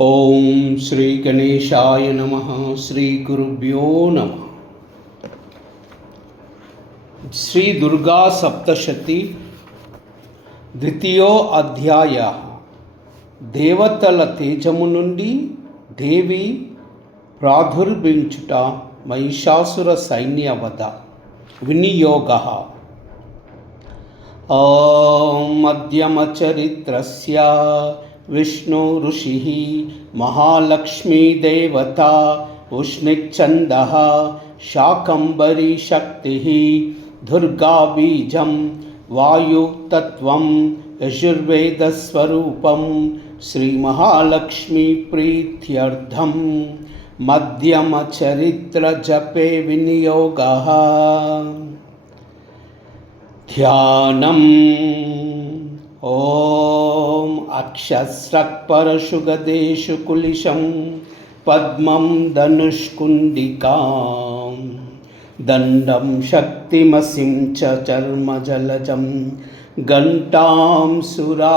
ओम श्री गणेशाय नमः। श्री गुरुभ्यो नमः। श्री दुर्गा सप्तशती द्वितीयो अध्याय। देवतल तेजमु నుండి देवी प्रादुर्भविंచుట महिषासुर सैन्यवध विनियोगः। मध्यमचरित्रस्य विष्णु ऋषिः महालक्ष्मी देवता उष्णिच्छन्दः शाकंभरी शक्तिः दुर्गा बीजं वायुतत्त्वं यजुर्वेदस्वरूपं श्री महालक्ष्मी प्रीत्यर्थं मध्यमचरित्रजपे विनियोगः। ध्यानम्। ॐ अक्षस्रक्परशुगदेषु कुलिशं पद्मं धनुष्कुण्डिकां दण्डं शक्तिमसिं च चर्मजलजं घण्टां सुराभाजनं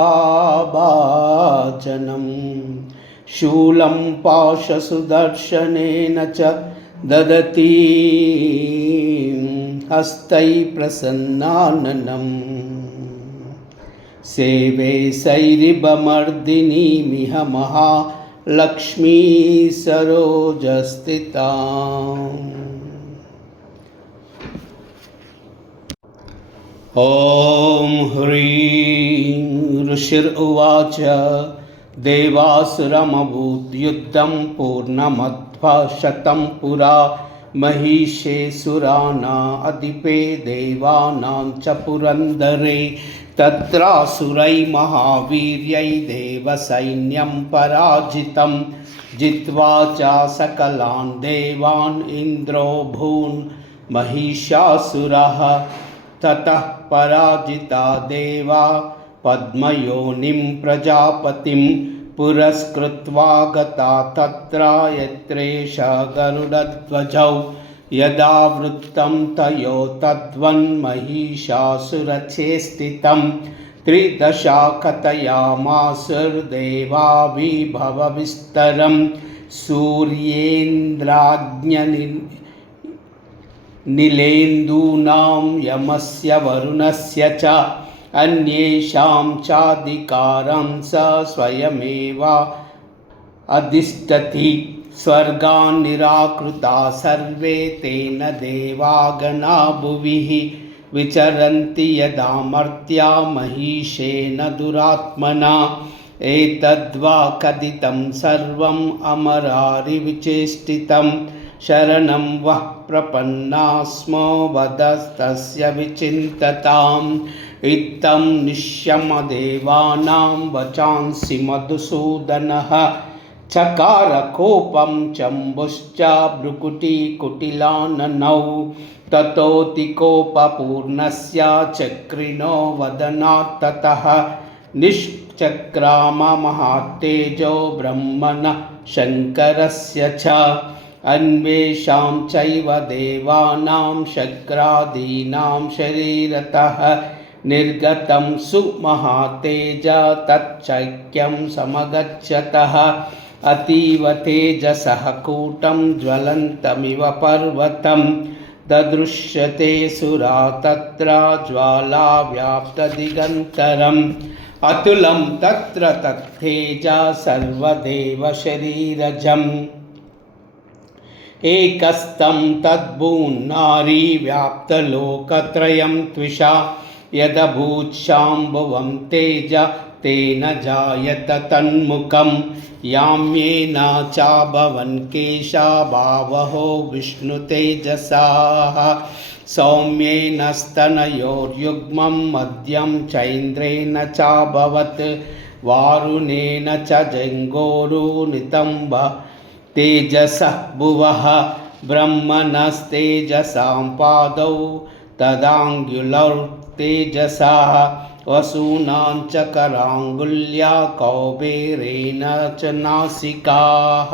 शूलं पाशसुदर्शनेन च ददती हस्तै प्रसन्नाननम् सेवे सैरिभमर्दिनीमिह महालक्ष्मी सरोजस्थिताम्। ॐ ह्रीं ऋषिरुवाच देवासुरमभूद्युद्धं पूर्णमध्वा शतं पुरा महिषेऽसुराणाधिपे देवानां च पुरन्दरे तत्रासुरै महावीर्यै देवसैन्यं पराजितं जित्वा च सकलान् देवान् इन्द्रो भून् महिषासुरः। ततः पराजिता देवा पद्मयोनिं प्रजापतिं पुरस्कृत्वा गता तत्र यत्रेष गरुडध्वजौ यदा वृत्तं तयो तद्वन्महिषासुरचेष्टितं त्रिदशा कथयामासुर्देवाविभवविस्तरं सूर्येन्द्राग्निलेन्दूनां यमस्य वरुणस्य च अन्येषां चाधिकारं स स्वयमेव अधिष्ठति। स्वर्गान् निराकृता सर्वे तेन देवागणा भुवि विचरन्ति यदा मर्त्या महिषेन दुरात्मना। एतद्वा कथितं सर्वम् अमरारिविचेष्टितं शरणं वः प्रपन्ना स्मो वदस्तस्य विचिन्तताम्। इत्थं निश्यमदेवानां वचांसि मधुसूदनः चकार कोपं चम्बुश्च भ्रुकुटिकुटिलाननौ ततोऽतिकोपपूर्णस्य चक्रिणो वदनात् ततः निश्चक्राम महातेजो ब्रह्मणः शङ्करस्य च अन्वेषां चैव देवानां शक्रादीनां शरीरतः निर्गतं सुमहातेज तच्चैक्यं समगच्छतः अतीव तेजसः कूटं ज्वलन्तमिव पर्वतं ददृश्यते सुरा तत्र ज्वालाव्याप्तदिगन्तरम् अतुलं तत्र तत्तेज सर्वदेव शरीरजम् एकस्तं तद्भून्नारी व्याप्तलोकत्रयं त्विषा यदभूत्शाम्भुवं तेज तेन जायत तन्मुखं याम्येन चाभवन् केशा भावहो विष्णुतेजसाः सौम्येन स्तनयोर्युग्मं मध्यं चैन्द्रेण चाभवत् वारुणेन च जङ्घोरुनितम्ब तेजसः भुवः ब्रह्मणस्तेजसां पादौ तदाङ्गुलौ तेजसाः वसूनां च कराङ्गुल्या कौबेरेण च नासिकाः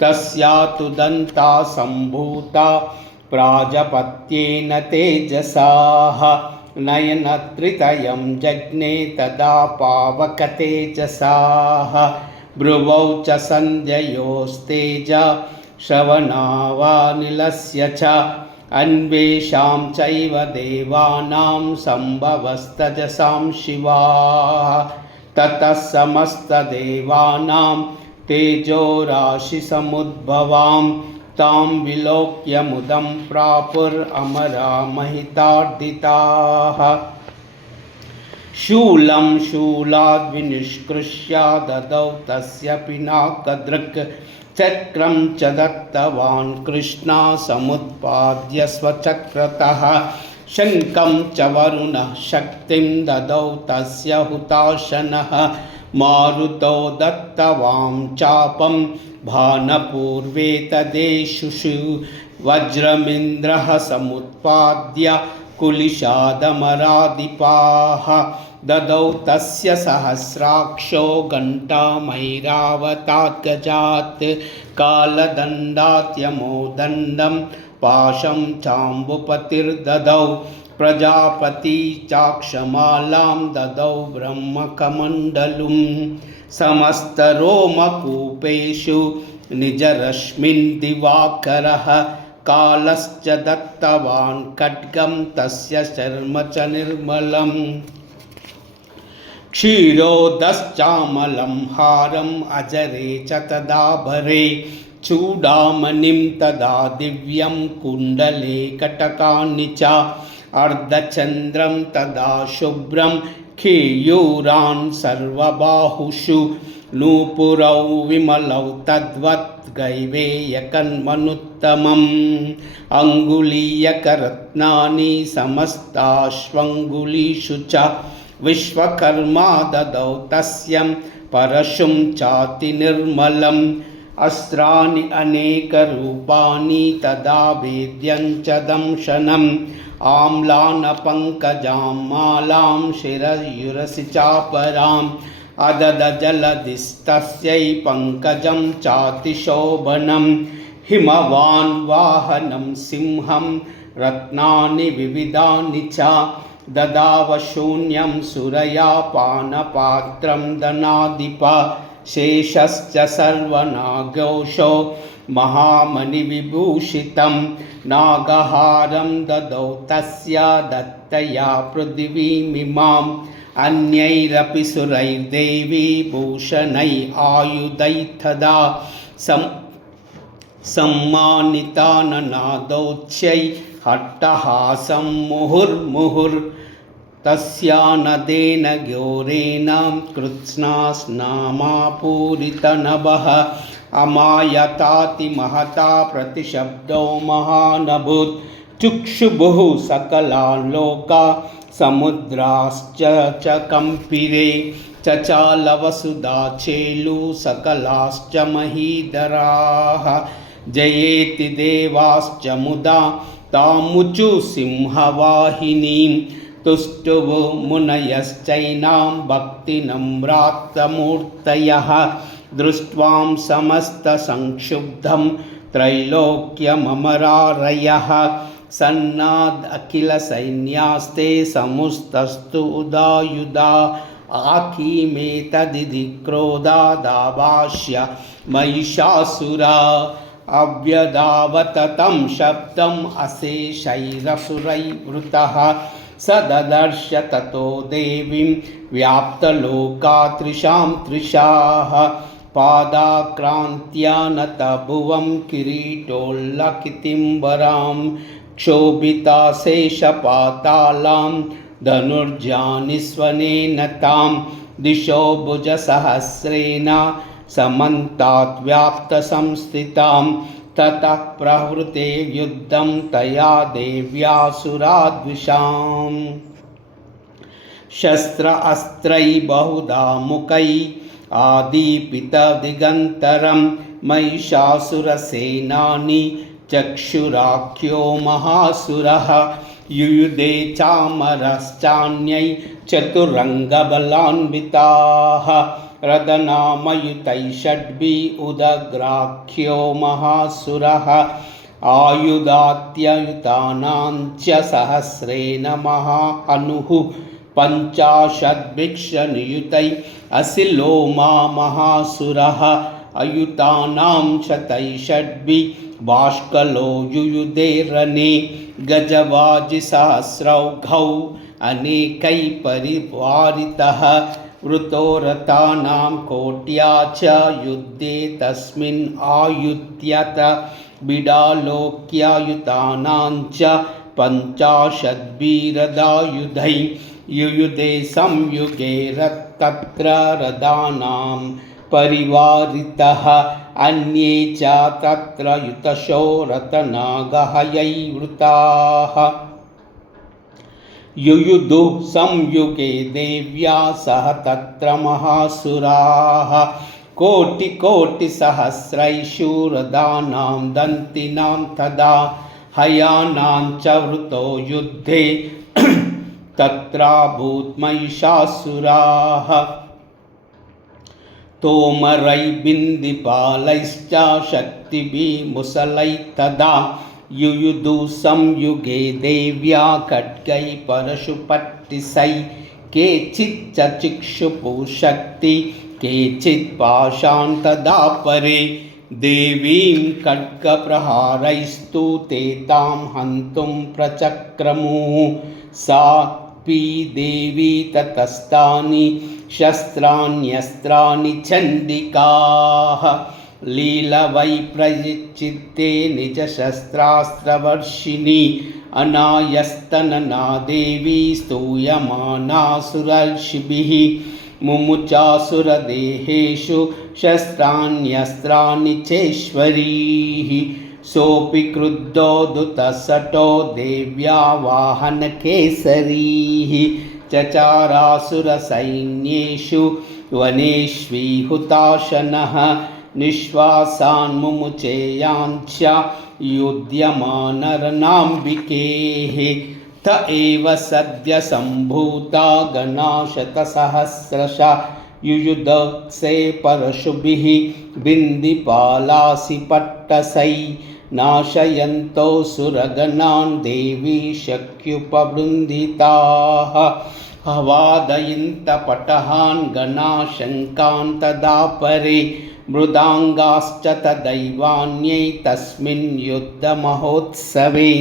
तस्या तु दन्ता सम्भूता प्राजपत्येन तेजसाः नयनत्रितयं जज्ञे तदा पावकतेजसाः ब्रुवौ च सन्ध्ययोस्तेज श्रवणावानिलस्य च अन्वेषां चैव देवानां सम्भवस्तजसां शिवाः ततः समस्तदेवानां तेजोराशिसमुद्भवां तां विलोक्य मुदं प्रापुरमरा महितार्दिताः शूलं शूलाद्विनिष्कृष्य ददौ तस्य पिनाकदृक् चक्रं च दत्तवान् कृष्णः समुत्पाद्य स्वचक्रतः शङ्खं च वरुणः शक्तिं ददौ तस्य हुताशनः मारुतो दत्तवान् चापं भानपूर्वे तदेषुषु वज्रमिन्द्रः समुत्पाद्य कुलिशादमरादिपाः ददौ तस्य सहस्राक्षो घण्टामैरावतात् गजात् कालदण्डात्यमो दण्डं पाशं चाम्बुपतिर्ददौ प्रजापति चाक्षमालां ददौ ब्रह्मकमण्डलुं समस्तरोमकूपेषु निजरश्मिन् दिवाकरः कालश्च दत्तवान् खड्गं तस्य चर्म च निर्मलम् क्षीरोदश्चामलं हारम् अजरे च तदाभरे चूडामणिं तदा दिव्यं कुण्डले कटकानि च अर्धचन्द्रं तदा शुभ्रं केयूरान् सर्वबाहुषु नूपुरौ विमलौ तद्वत् गैवेयकन्मनुत्तमम् अङ्गुलीयकरत्नानि समस्ताश्वङ्गुलीषु च विश्वकर्मा ददौ तस्यं परशुं चातिनिर्मलम् अस्त्राणि अनेकरूपाणि तदा वेद्यं च दंशनम् आम्लानपङ्कजां मालां शिरयुरसि चापराम् अददजलधिस्तस्यै पङ्कजं चातिशोभनं हिमवान् वाहनं सिंहं रत्नानि विविधानि च ददावशून्यं सुरया पानपात्रं धनाधिप शेषश्च सर्वनागोषो महामणिविभूषितं नागहारं ददौ तस्य दत्तया पृथिवीमिमाम् अन्यैरपि सुरैर्देवी भूषणै आयुधैस्तदा सम्मानिताननादोच्चै हट्टहासं मुहुर्मुहुर् तस्यानदेन घोरेण कृत्स्नास्नामापूरितनभः अमायतातिमहता प्रतिशब्दो महानभूत् चुक्षुभुः सकलान् लोका समुद्राश्च च कंपिरे चचालवसुधा चेलु सकलाश्च महीधराः जयेति देवाश्च मुदा तामुचु सिंहवाहिनीं तुष्टुवो मुनयश्चैनां भक्तिनम्रात्तमूर्तयः दृष्ट्वां समस्तसंक्षुब्धं त्रैलोक्यममरारयः सन्नाद अखिलसैन्यास्ते समुस्तस्तु उदायुधा आकीमेतदिति क्रोधादाभाष्य महिषासुरा अव्यधावत तं शब्दम् अशेषैरसुरैर्वृतः स ददर्श ततो देवीं व्याप्तलोकात्रिशां त्रिशाः पादाक्रान्त्या नतभुवं किरीटोल्लकितिम्बरां क्षोभिताशेषपातालां धनुर्जानिस्वनेन तां दिशो भुजसहस्रेण समन्तात् व्याप्तसंस्थितां ततः प्रवृते युद्धं तया देव्यासुराद्विषाम् शस्त्र अस्त्रै बहुधा मुखै आदीपितदिगन्तरं महिषासुरसेनानि चक्षुराख्यो महासुरः युयुधे चामरश्चान्यै चतुरङ्गबलान्विताः रदनामयुतैः षड्भिः उदग्राख्यो महासुरः आयुधात्ययुतानां च सहस्रेण महाहनुः पञ्चाशद्भिक्षनियुतै असिलो मा महासुरः अयुतानां शतैषड्भिः बाष्कलो युयुधे रणे गजवाजिसहस्रौघौ अनेकैः परिवारितः वृतो रथानां कोट्या च युद्धे तस्मिन् आयुध्यत बिडालोक्यायुतानां च पञ्चाशद्भिरदायुधै युयुधे संयुगे तत्र रथानां परिवारितः अन्ये च तत्र युतशो रथनागहयैवृताः युयुधु संयुगे देव्या सह तत्र महासुराः कोटिकोटिसहस्रैषु रथानां दन्तिनां तदा हयानां च वृतो युद्धे तत्राभूत् महिषासुराः तोमरै बिन्दिपालैश्च शक्तिभिः मुसलै तदा युयुधु संयुगे देव्या खड्गै परशुपट्टिसै केचित् चक्षुषुः शक्ति केचित् पाशान् तदा परे देवीं खड्गप्रहारैस्तु ते तां हन्तुं प्रचक्रमुः सापि देवी ततस्तानि शस्त्राण्यस्त्राणि चण्डिकाः लीलवै प्रचित्ते निजशस्त्रास्त्रवर्षिणी अनायस्तनना देवी स्तूयमानासुरर्षिभिः मुमुचासुरदेहेषु शस्त्राण्यस्त्राणि चेश्वरीः सोऽपि क्रुद्धोद्धतशठो देव्या वाहनकेसरीः चचारासुरसैन्येषु वनेष्विहुताशनः निःश्वासान् मुमुचेयांश्च युध्यमानरनाम्बिकेः त एव सद्य सम्भूता गणाशतसहस्रशः युयुधसे परशुभिः बिन्दिपालासि पट्टसै नाशयन्तो सुरगणान् देवी शक्युपवृन्दिताः हवादयन्तपटहान् गणाशङ्कान् तदा परे मृदाङ्गाश्च तदैवान्यै तस्मिन् युद्धमहोत्सवे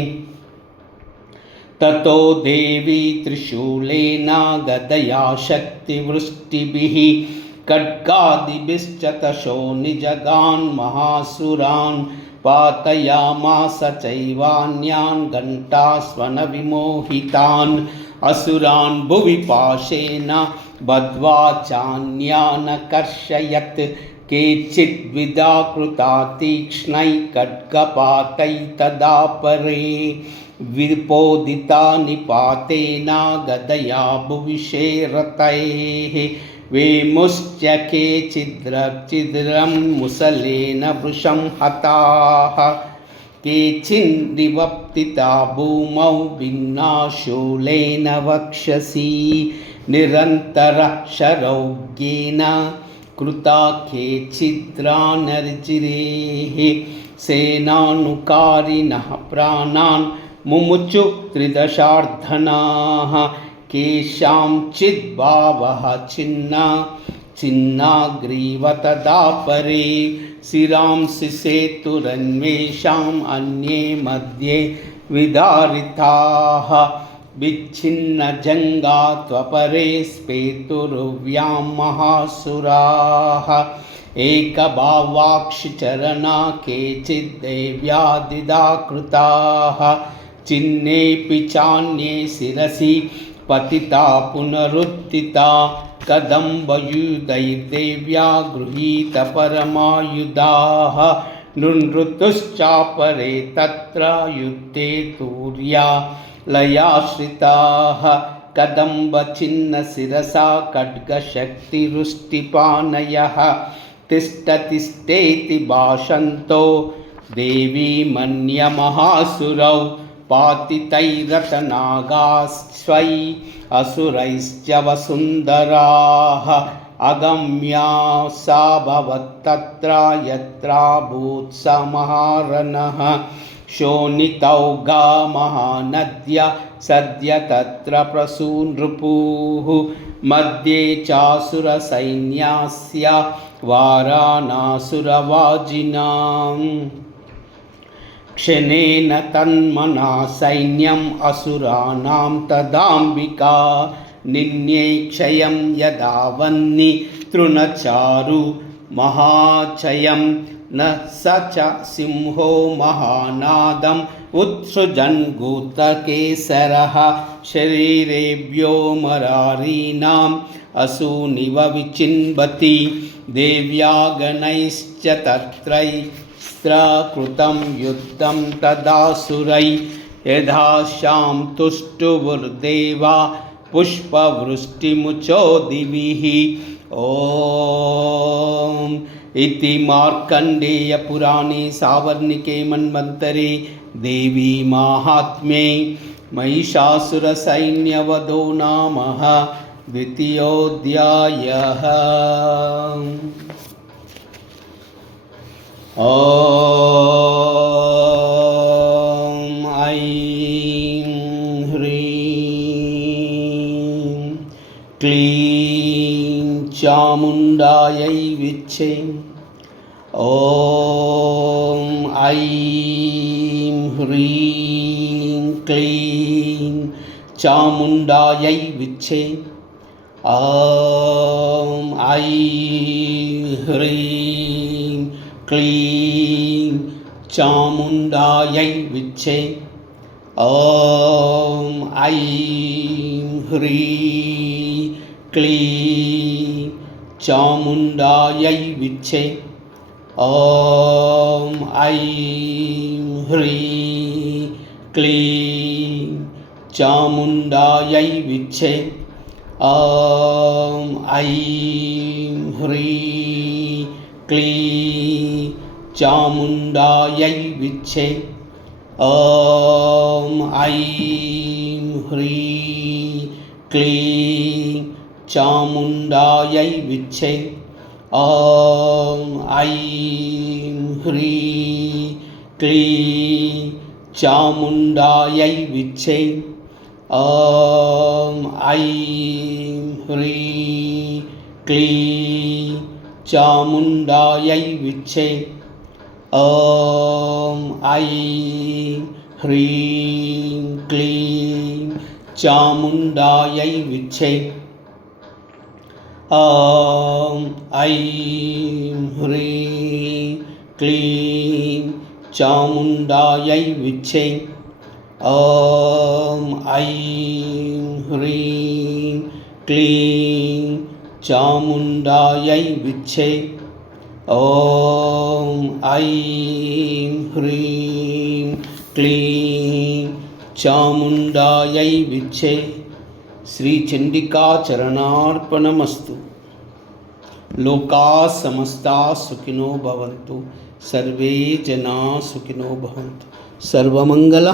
ततो देवी त्रिशूलेन गदया शक्तिवृष्टिभिः खड्गादिभिश्च तशो निजगान् महासुरान् पातयामास चैवान्यान् घण्टास्वनविमोहितान् असुरान् भुवि पाशेन बद्ध्वा चान्यान् कर्षयत् केचिद्विधा कृता तीक्ष्णैः खड्गपातैः तदा परे विपोदिता निपातेन गदया भुविषे रतैः वेमुश्च केचिद्रं मुसलेन वृषं हताः केचिन्निवप्तिता भूमौ भिन्ना शूलेन वक्षसि निरन्तरशरौज्ञेन कृता केचिद्रानर्जिरेः सेनानुकारिणः प्राणान् मुमुचु त्रिदशार्धनाः केषाञ्चिद्भावः छिन्नाग्रीव तदा परे शिरांसि सेतुरन्वेषाम् अन्ये मध्ये विदारिताः विच्छिन्नजङ्गा त्वपरे स्पेतुरुव्यां महासुराः एकभावाक्षिचरणा केचिद्देव्यादिदा कृताः चिन्नेऽपि चान्ये शिरसि पतिता पुनरुत्थिता कदम्बयुधैर्देव्या गृहीतपरमायुधाः नृनृतुश्चापरे तत्र युद्धे तुर्या लयाश्रिताः कदम्बचिन्नशिरसा खड्गशक्तिवृष्टिपाणयः तिष्ठतिष्ठेति भाषन्तो देवी मन्यमहासुरौ पातितैरतनागाश्वै असुरैश्च वसुन्धराः अगम्या सा भवत्तत्र यत्राभूत् स महारणः शोणितौ गा महानद्या सद्य तत्र प्रसूनृपुः मध्ये चासुरसैन्यस्य वाराणासुरवाजिनाम् क्षणेन तन्मना सैन्यम् असुराणां तदाम्बिका निन्ये क्षयं यदा वह्नि तृणचारु महाचयं न स च सिंहो महानादम् उत्सृजन् गूतकेसरः शरीरेभ्यो मरारीणाम् असूनिव विचिन्वति देव्या गणैश्च तत्रैस्त्रकृतं युद्धं तदासुरै यथा शां तुष्टुवुर्देवा पुष्पवृष्टिमुचो दिविः ॐ इति मार्कण्डेयपुराणे सावर्णिके मन्वन्तरे देवी माहात्म्ये महिषासुरसैन्यवधो नाम द्वितीयोऽध्यायः। ॐ ऐं ह्रीं क्लीं चामुण्डायै विच्चे। ॐ ऐं ह्रीं क्लीं चामुण्डायै विच्चे। ॐ ऐं ह्रीं क्लीं चामुण्डायै विच्चे। ॐ ऐं ह्रीं क्लीं चामुण्डायै विच्चे। ॐ ऐं ह्रीं क्लीं चामुण्डायै विच्चे। ॐ ऐं ह्रीं क्लीं चामुण्डायै विच्चे। ॐ ऐं ह्रीं क्लीं चामुण्डायै विच्चे। ॐ ऐं ह्रीं क्लीं चामुण्डायै विच्चे। ॐ ऐं ह्रीं क्लीं चामुण्डायै विच्चे। ॐ ऐं ह्रीं क्लीं चामुण्डायै विच्चे। ॐ ऐं ह्रीं क्लीं चामुण्डायै विच्चे। ॐ ऐं ह्रीं क्लीं चामुण्डायै विच्चे। ॐ ऐं ह्रीं क्लीं चामुण्डायै विच्चे। श्रीचण्डिकाचरणार्पणमस्तु। लोकाः समस्ताः सुखिनो भवन्तु, सर्वे जनाः सुखिनो भवन्तु। सर्वमङ्गल।